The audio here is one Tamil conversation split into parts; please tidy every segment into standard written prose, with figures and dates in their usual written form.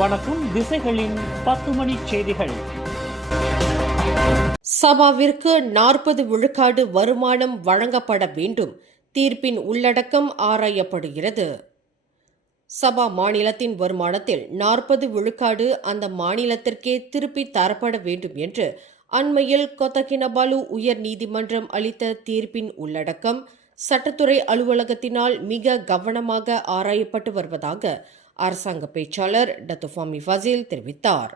வணக்கம். திசைகளின் 10 மணி செய்திகள். சபாவிற்கு 40 விழுக்காடு வருமானம் வழங்கப்பட வேண்டும். தீர்ப்பின் உள்ளடக்கம் ஆராயப்படுகிறது. சபா மாநிலத்தின் வருமானத்தில் 40 விழுக்காடு அந்த மாநிலத்திற்கே திருப்பி தரப்பட வேண்டும் என்று அண்மையில் கொத்தகினபாலு உயர் நீதிமன்றம் அளித்த தீர்ப்பின் உள்ளடக்கம் சட்டத்துறை அலுவலகத்தினால் மிக கவனமாக ஆராயப்பட்டு வருவதாக அரசாங்க பேச்சாளர் டத்துஃபாமி ஃபசீல் தெரிவித்தார்.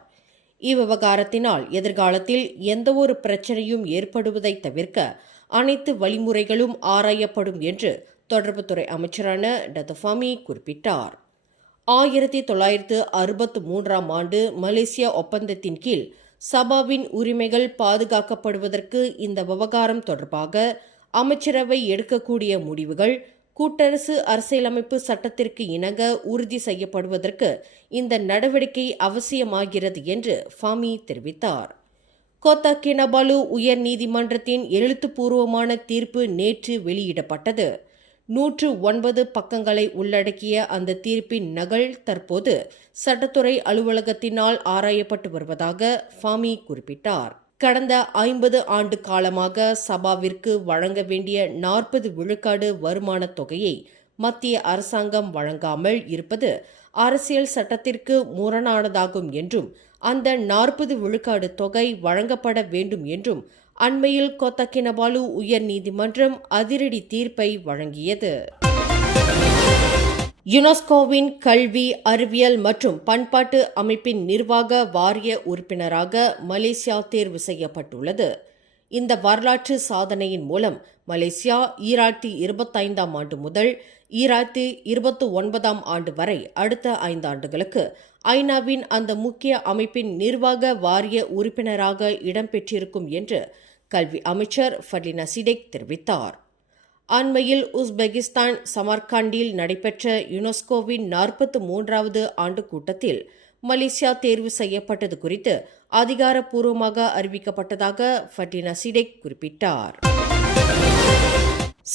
இவ்விவகாரத்தினால் எதிர்காலத்தில் எந்தவொரு பிரச்சனையும் ஏற்படுவதை தவிர்க்க அனைத்து வழிமுறைகளும் ஆராயப்படும் என்று தொடர்புத்துறை அமைச்சரான டத்துஃபாமி குறிப்பிட்டார். 1963 ஆண்டு மலேசியா ஒப்பந்தத்தின் கீழ் சபாவின் உரிமைகள் பாதுகாக்கப்படுவதற்கு இந்த விவகாரம் தொடர்பாக அமைச்சரவை எடுக்கக்கூடிய முடிவுகள் கூட்டரசு அரசியலமைப்பு சட்டத்திற்கு இணங்க உறுதி செய்யப்படுவதற்கு இந்த நடவடிக்கை அவசியமாகிறது என்று ஃபாமி தெரிவித்தார். கோத்தா கினபாலு உயர் நீதிமன்றத்தின் எழுத்துப்பூர்வமான தீர்ப்பு நேற்று வெளியிடப்பட்டது. 109 பக்கங்களை உள்ளடக்கிய அந்த தீர்ப்பின் நகல் தற்போது சட்டத்துறை அலுவலகத்தினால் ஆராயப்பட்டு வருவதாக ஃபாமி குறிப்பிட்டார். கடந்த 50 ஆண்டு காலமாக சபாவிற்கு வழங்க வேண்டிய 40 விழுக்காடு வருமான தொகையை மத்திய அரசாங்கம் வழங்காமல் இருப்பது அரசியல் சட்டத்திற்கு முரணானதாகும் என்றும் அந்த 40 விழுக்காடு தொகை வழங்கப்பட வேண்டும் என்றும் அண்மையில் கொத்தகினபாலு உயர் நீதிமன்றம் அதிரடி தீர்ப்பை வழங்கியது. யுனெஸ்கோவின் கல்வி, அறிவியல் மற்றும் பண்பாட்டு அமைப்பின் நிர்வாக வாரிய உறுப்பினராக மலேசியா தேர்வு செய்யப்பட்டுள்ளது. இந்த வரலாற்று சாதனையின் மூலம் மலேசியா 2025 ஆண்டு முதல் 2029 ஆண்டு வரை அடுத்த 5 ஆண்டுகளுக்கு ஐநாவின் அந்த முக்கிய அமைப்பின் நிர்வாக வாரிய உறுப்பினராக இடம்பெற்றிருக்கும் என்று கல்வி அமைச்சர் ஃபர்லினா சிடேக் தெரிவித்தார். அண்மையில் உஸ்பெகிஸ்தான் சமர்கண்டில் நடைபெற்ற யுனெஸ்கோவின் 43வது ஆண்டு கூட்டத்தில் மலேசியா தேர்வு செய்யப்பட்டது குறித்து அதிகாரப்பூர்வமாக அறிவிக்கப்பட்டதாக ஃபர்லினா சிடேக் குறிப்பிட்டார்.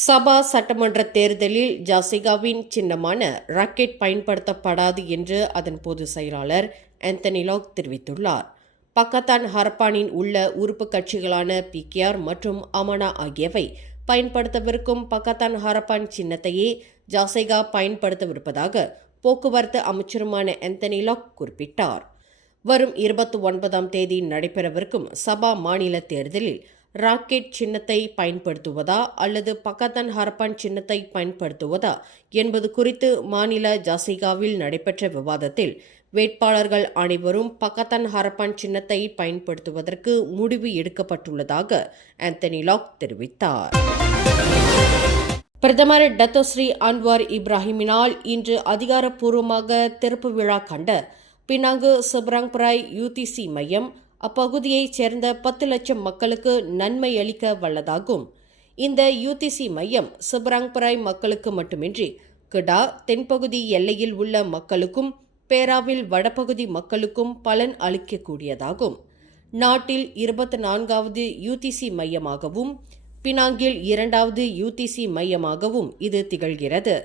சபா சட்டமன்ற தேர்தலில் ஜாசிகாவின் சின்னமான ராக்கெட் பயன்படுத்தப்படாது என்று அதன் பொதுச் செயலாளர் ஆந்தனி லாக் தெரிவித்துள்ளார். பக்கத்தான் ஹரப்பானின் உள்ள உறுப்பு கட்சிகளான PKR மற்றும் அமனா ஆகியவை பயன்படுத்தவிருக்கும் பக்கத்தான் ஹரப்பான் சின்னத்தையே ஜாசைகா பயன்படுத்தவிருப்பதாக போக்குவரத்து அமைச்சருமான ஆந்தனி லாக் குறிப்பிட்டார். வரும் 29ஆம் தேதி நடைபெறவிருக்கும் சபா மாநில தேர்தலில் ராக்கெட் சின்னத்தை பயன்படுத்துவதா அல்லது பக்கத்தான் ஹரப்பான் சின்னத்தை பயன்படுத்துவதா என்பது குறித்து மாநில ஜாசைகாவில் நடைபெற்ற விவாதத்தில் வேட்பாளர்கள் அனைவரும் பக்கத்தான் ஹரப்பான் சின்னத்தை பயன்படுத்துவதற்கு முடிவு எடுக்கப்பட்டுள்ளதாக ஆந்தனி லாக் தெரிவித்தார். பிரதமர் டத்தோஸ்ரீ அன்வார் இப்ராஹிமினால் இன்று அதிகாரப்பூர்வமாக திறப்பு விழா கண்ட பினாங்கு செப்ராங்பராய் UTC மையம் அப்பகுதியைச் சேர்ந்த 10 லட்சம் மக்களுக்கு நன்மை அளிக்க வல்லதாகும். இந்த UTC மையம் செப்ராங்பராய் மக்களுக்கு மட்டுமின்றி கிடா தென்பகுதி எல்லையில் உள்ள மக்களுக்கும் பேராவில் வடபகுதி மக்களுக்கும் பலன் அளிக்கக்கூடியதாகும். நாட்டில் 24வது UTC மையமாகவும் பினாங்கில் 2வது UTC மையமாகவும் இது திகழ்கிறது.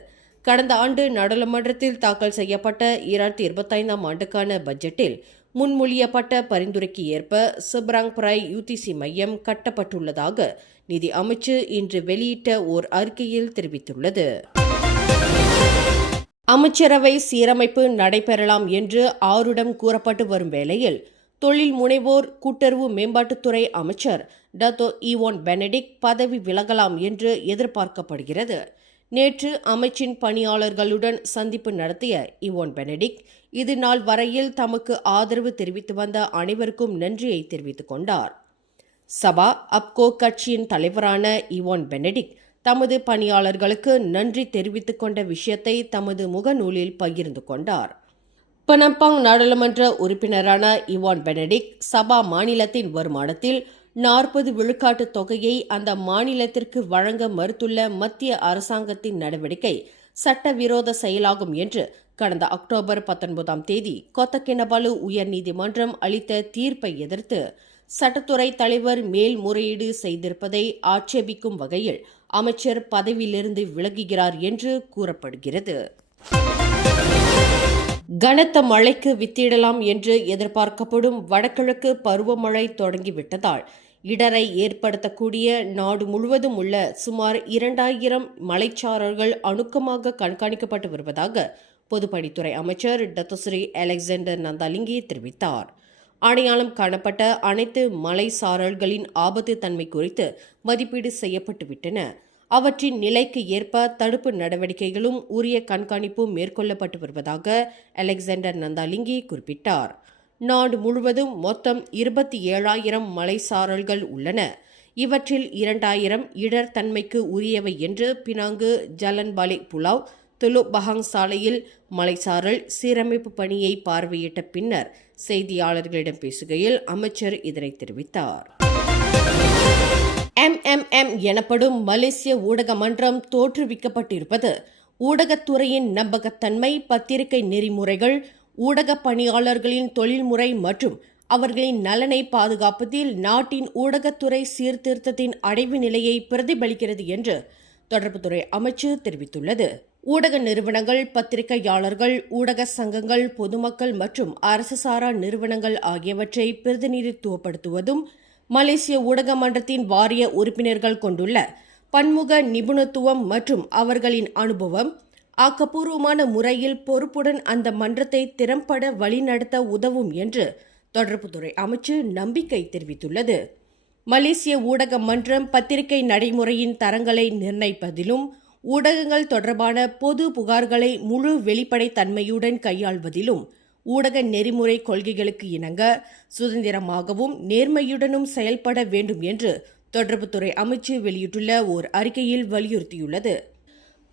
கடந்த ஆண்டு நாடாளுமன்றத்தில் தாக்கல் செய்யப்பட்ட 2025ஆம் ஆண்டுக்கான பட்ஜெட்டில் முன்மொழியப்பட்ட பரிந்துரைக்கு ஏற்ப செப்ராங்பராய் UTC மையம் கட்டப்பட்டுள்ளதாக நிதி அமைச்சு இன்று வெளியிட்ட ஓர் அறிக்கையில் தெரிவித்துள்ளது. அமைச்சரவை சீரமைப்பு நடைபெறலாம் என்று ஆருடம் கூறப்பட்டு வரும் வேளையில் தொழில் முனைவோர் கூட்டுறவு மேம்பாட்டுத்துறை அமைச்சர் டத்தோ ஈவான் பெனடிக்ட் பதவி விலகலாம் என்று எதிர்பார்க்கப்படுகிறது. நேற்று அமைச்சின் பணியாளர்களுடன் சந்திப்பு நடத்திய ஈவான் பெனடிக்ட் இது நாள் வரையில் தமக்கு ஆதரவு தெரிவித்து வந்த அனைவருக்கும் நன்றியை தெரிவித்துக் கொண்டார். சபா அப்கோ கட்சியின் தலைவரான ஈவான் பெனடிக்ட் தமது பணியாளர்களுக்கு நன்றி தெரிவித்துக் கொண்ட விஷயத்தை தமது முகநூலில் பகிர்ந்து கொண்டார். பெனம்பாங் நாடாளுமன்ற உறுப்பினரான ஈவான் பெனடிக்ட் சபா மாநிலத்தின் வருமானத்தில் 40 விழுக்காட்டு தொகையை அந்த மாநிலத்திற்கு வழங்க மறுத்துள்ள மத்திய அரசாங்கத்தின் நடவடிக்கை சட்டவிரோத செயலாகும் என்று கடந்த அக்டோபர் 19ஆம் தேதி கொத்தகினபாலு உயர்நீதிமன்றம் அளித்த தீர்ப்பை எதிர்த்து சட்டத்துறை தலைவர் மேல்முறையீடு செய்திருப்பதை ஆட்சேபிக்கும் வகையில் அமைச்சர் பதவியிலிருந்து விலகுகிறார் என்று கூறப்படுகிறது. கனத்த மழைக்கு வித்திடலாம் என்று எதிர்பார்க்கப்படும் வடகிழக்கு பருவமழை தொடங்கிவிட்டதால் இடரை ஏற்படுத்தக்கூடிய நாடு முழுவதும் உள்ள சுமார் 2000 மலைச்சாரல்கள் அணுக்கமாக கண்காணிக்கப்பட்டு வருவதாக பொதுப்பணித்துறை அமைச்சர் டத்தோஸ்ரீ அலெக்சாண்டர் நந்தாலிங்கி தெரிவித்தார். அடையாளம் காணப்பட்ட அனைத்து மலைச்சாரல்களின் ஆபத்து தன்மை குறித்து மதிப்பீடு செய்யப்பட்டுவிட்டன. அவற்றின் நிலைக்கு ஏற்ப தடுப்பு நடவடிக்கைகளும் உரிய கண்காணிப்பும் மேற்கொள்ளப்பட்டு வருவதாக அலெக்சாண்டர் நந்தாலிங்கி குறிப்பிட்டார். நாடு முழுவதும் மொத்தம் 27,000 மலைச்சாரல்கள் உள்ளன. இவற்றில் 2,000 இடர் தன்மைக்கு உரியவை என்று பினாங்கு ஜலன்பாலே புலாவ் துலுக் பஹாங் சாலையில் மலைச்சாரல் சீரமைப்பு பணியை பார்வையிட்ட பின்னர் செய்தியாளர்களிடம் பேசுகையில் அமைச்சர் இதனை தெரிவித்தார். MMM எனப்படும் மலேசிய ஊடக மன்றம் தோற்றுவிக்கப்பட்டிருப்பது ஊடகத்துறையின் நம்பகத்தன்மை, பத்திரிகை நெறிமுறைகள், ஊடக பணியாளர்களின் தொழில்முறை மற்றும் அவர்களின் நலனை பாதுகாப்பதில் நாட்டின் ஊடகத்துறை சீர்திருத்தத்தின் அடைவு நிலையை பிரதிபலிக்கிறது என்று தொடர்புத்துறை அமைச்சு தெரிவித்துள்ளது. ஊடக நிறுவனங்கள், பத்திரிகையாளர்கள், ஊடக சங்கங்கள், பொதுமக்கள் மற்றும் அரசு சாரா நிறுவனங்கள் ஆகியவற்றை பிரதிநிதித்துவப்படுத்துவதும் மலேசிய ஊடக மன்றத்தின் வாரிய உறுப்பினர்கள் கொண்டுள்ள பன்முக நிபுணத்துவம் மற்றும் அவர்களின் அனுபவம் ஆக்கப்பூர்வமான முறையில் பொறுப்புடன் அந்த மன்றத்தை திறம்பட வழிநடத்த உதவும் என்று தொடர்புத்துறை அமைச்சு நம்பிக்கை தெரிவித்துள்ளது. மலேசிய ஊடக மன்றம் பத்திரிகை நடைமுறையின் தரங்களை நிர்ணயிப்பதிலும் ஊடகங்கள் தொடர்பான பொது புகார்களை முழு வெளிப்படைத்தன்மையுடன் கையாள்வதிலும் ஊடக நெறிமுறை கொள்கைகளுக்கு இணங்க சுதந்திரமாகவும் நேர்மையுடனும் செயல்பட வேண்டும் என்று தொடர்புத்துறை அமைச்சு வெளியிட்டுள்ள ஓர் அறிக்கையில் வலியுறுத்தியுள்ளது.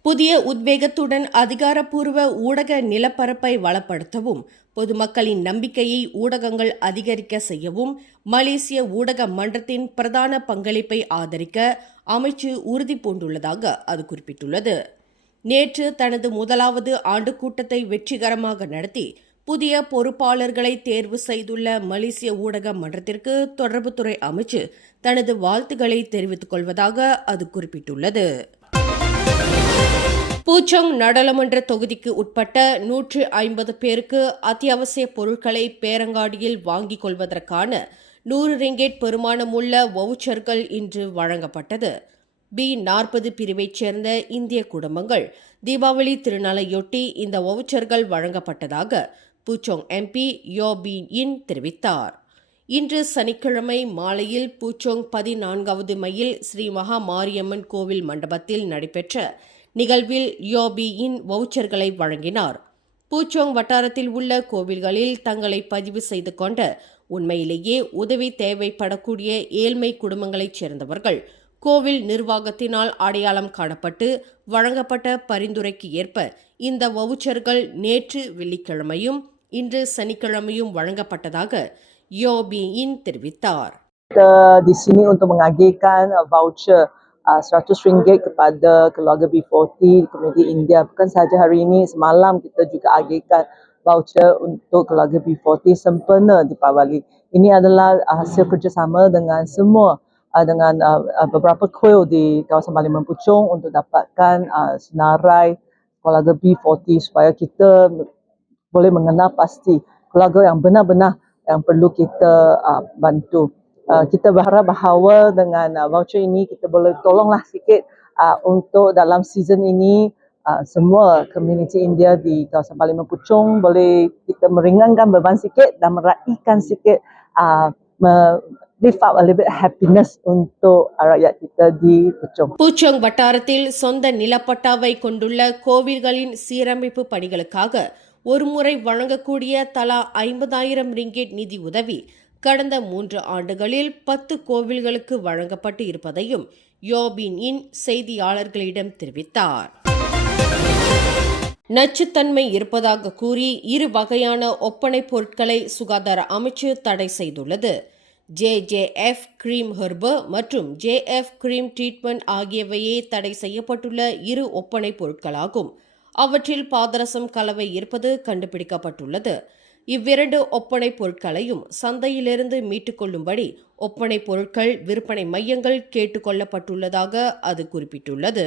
புதிய உத்வேகத்துடன் அதிகாரப்பூர்வ ஊடக நிலப்பரப்பை வளப்படுத்தவும் பொதுமக்களின் நம்பிக்கையை ஊடகங்கள் அதிகரிக்க செய்யவும் மலேசிய ஊடக மன்றத்தின் பிரதான பங்களிப்பை ஆதரிக்க அமைச்சு உறுதி பூண்டுள்ளதாக அது குறிப்பிட்டுள்ளது. நேற்று தனது முதலாவது ஆண்டு கூட்டத்தை வெற்றிகரமாக நடத்தி புதிய பொறுப்பாளர்களை தேர்வு செய்துள்ள மலேசிய ஊடக மன்றத்திற்கு தொடர்புத்துறை அமைச்சு தனது வாழ்த்துக்களை தெரிவித்துக் கொள்வதாக அது குறிப்பிட்டுள்ளது. பூச்சோங் நாடாளுமன்ற தொகுதிக்கு உட்பட்ட 150 பேருக்கு அத்தியாவசிய பொருட்களை பேரங்காடியில் வாங்கிக் கொள்வதற்கான 100 ரிங்கெட் பெறுமானமுள்ள வவுச்சர்கள் இன்று வழங்கப்பட்டது. B40 பிரிவைச் சேர்ந்த இந்திய குடும்பங்கள் தீபாவளி திருநாளையொட்டி இந்த வவுச்சர்கள் வழங்கப்பட்டதாக பூச்சோங் MP யோ பீன் இன் தெரிவித்தார். இன்று சனிக்கிழமை மாலையில் பூச்சோங் 14வது மைல் ஸ்ரீ மகா மாரியம்மன் கோவில் மண்டபத்தில் நடைபெற்ற நிகழ்வில் யோ பீன் வவுச்சர்களை வழங்கினார். பூச்சோங் வட்டாரத்தில் உள்ள கோவில்களில் தங்களை பதிவு செய்து கொண்ட உண்மையிலேயே உதவி தேவைப்படக்கூடிய ஏழ்மை குடும்பங்களைச் சேர்ந்தவர்கள் கோவில் நிர்வாகத்தினால் அடையாளம் காணப்பட்டு வழங்கப்பட்ட பரிந்துரைக்கு ஏற்ப இந்த வவுச்சர்கள் நேற்று வெள்ளிக்கிழமையும் இன்று சனிக்கிழமையும் வழங்கப்பட்டதாக யோ பீன் தெரிவித்தார். Di sini untuk mengagihkan voucher RM100 kepada keluarga B40 komuniti India. Bukan sahaja hari ini, semalam kita juga agihkan voucher untuk keluarga B40 sempena Deepavali. Ini adalah hasil kerjasama dengan semua dengan beberapa kuil di kawasan Parlimen Puchong untuk dapatkan senarai keluarga B40 supaya kita boleh mengenal pasti keluarga yang benar-benar yang perlu kita bantu. Kita berharap bahawa dengan voucher ini kita boleh tolonglah sikit untuk dalam season ini semua komuniti India di kawasan Parlimen Puchong boleh kita meringankan beban sikit dan meraihkan sikit lift up a little bit happiness untuk rakyat kita di Puchong. பூச்சோங் வட்டாரத்தில் சொந்த நிலப்பட்டாவை கொண்டுள்ள கோவில்களின் சீரமைப்பு பணிகளுக்காக ஒருமுறை வழங்கக்கூடிய தலா 50,000 ரிங்கெட் நிதி உதவி கடந்த 3 ஆண்டுகளில் 10 கோவில்களுக்கு வழங்கப்பட்டு இருப்பதையும் யோ பீன் இன் செய்தியாளர்களிடம் தெரிவித்தார். நச்சுத்தன்மை இருப்பதாக கூறி 2 வகையான ஒப்பனைப் பொருட்களை சுகாதார அமைச்சு தடை செய்துள்ளது. JJF கிரீம் ஹெர்பர் மற்றும் JF கிரீம் ட்ரீட்மெண்ட் ஆகியவையே தடை செய்யப்பட்டுள்ள 2 ஒப்பனைப் பொருட்களாகும். அவற்றில் பாதரசம் கலவை இருப்பது கண்டுபிடிக்கப்பட்டுள்ளது. இவ்விரண்டு ஒப்பனைப் பொருட்களையும் சந்தையிலிருந்து மீட்டுக் கொள்ளும்படி ஒப்பனைப் பொருட்கள் விற்பனை மையங்கள் கேட்டுக் கொள்ளப்பட்டுள்ளதாக அது குறிப்பிட்டுள்ளது.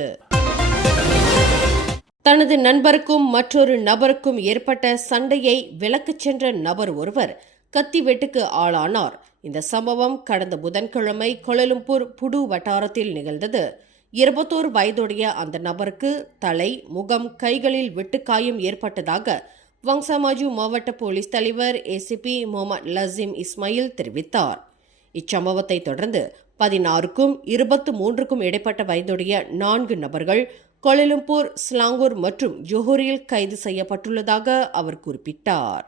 தனது நண்பருக்கும் மற்றொரு நபருக்கும் ஏற்பட்ட சண்டையை விலக்கச் சென்ற நபர் ஒருவர் கத்திவெட்டுக்கு ஆளானார். இந்த சம்பவம் கடந்த புதன்கிழமை கோலாலம்பூர் புடு வட்டாரத்தில் நிகழ்ந்தது. 21 வயதுடைய அந்த நபருக்கு தலை, முகம், கைகளில் வெட்டுக்காயம் ஏற்பட்டதாக வங்சாமாஜு மாவட்ட போலீஸ் தலைவர் ஏசிபி முகமது லசீம் இஸ்மாயில் தெரிவித்தார். இச்சம்பவத்தை தொடர்ந்து 16க்கும் 23க்கும் இடைப்பட்ட வயதுடைய 4 நபர்கள் கோலாலம்பூர், ஸ்லாங்கூர் மற்றும் ஜோஹரில் கைது செய்யப்பட்டுள்ளதாக அவர் குறிப்பிட்டார்.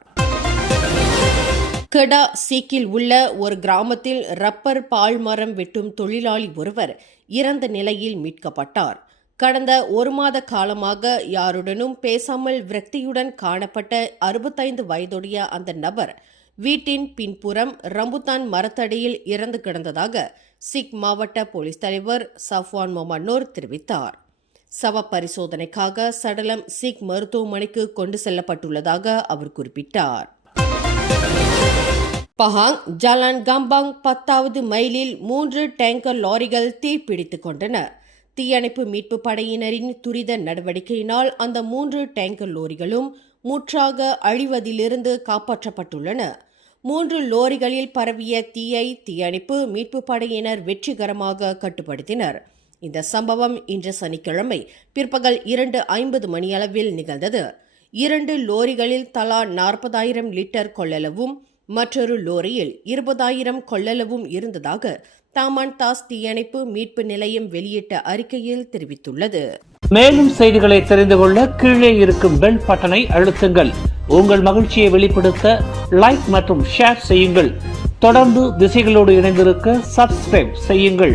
கடா சீக்கில் உள்ள ஒரு கிராமத்தில் ரப்பர் பால் மரம் வெட்டும் தொழிலாளி ஒருவர் இறந்த நிலையில் மீட்கப்பட்டார். கடந்த 1 மாத காலமாக யாருடனும் பேசாமல் விரக்தியுடன் காணப்பட்ட 65 வயதுடைய அந்த நபர் வீட்டின் பின்புறம் ரம்புத்தான் மரத்தடியில் இறந்து கிடந்ததாக சிக் மாவட்ட போலீஸ் தலைவர் சஃப்வான் முகமது நூர் தெரிவித்தார். சவ பரிசோதனைக்காக சடலம் சிக் மருத்துவமனைக்கு கொண்டு செல்லப்பட்டுள்ளதாக அவர் குறிப்பிட்டார். பஹாங் ஜலான் கம்பாங் 10வது மைலில் 3 டேங்கர் லாரிகள் தீப்பிடித்துக் கொண்டன. தீயணைப்பு மீட்பு படையினரின் துரித நடவடிக்கையினால் அந்த 3 டேங்கர் லோரிகளும் முற்றாக அழிவதிலிருந்து காப்பாற்றப்பட்டுள்ளன. 3 லோரிகளில் பரவிய தீயை தீயணைப்பு மீட்பு படையினர் வெற்றிகரமாக கட்டுப்படுத்தினர். இந்த சம்பவம் இன்று சனிக்கிழமை பிற்பகல் 2:50 மணியளவில் நிகழ்ந்தது. 2 லோரிகளில் தலா 40,000 லிட்டர் கொள்ளளவும் மற்றொரு லோரியில் 20,000 கொள்ளளவும் இருந்ததாக தாமான் தாஸ் தீயணைப்பு மீட்பு நிலையம் வெளியிட்ட அறிக்கையில் தெரிவித்துள்ளது. மேலும் செய்திகளை தெரிந்து கொள்ள கீழே இருக்கும் பெல் பட்டனை அழுத்துங்கள். உங்கள் மகிழ்ச்சியை வெளிப்படுத்த லைக் மற்றும் ஷேர் செய்யுங்கள். தொடர்ந்து திசைகளோடு இணைந்திருக்க சப்ஸ்கிரைப் செய்யுங்கள்.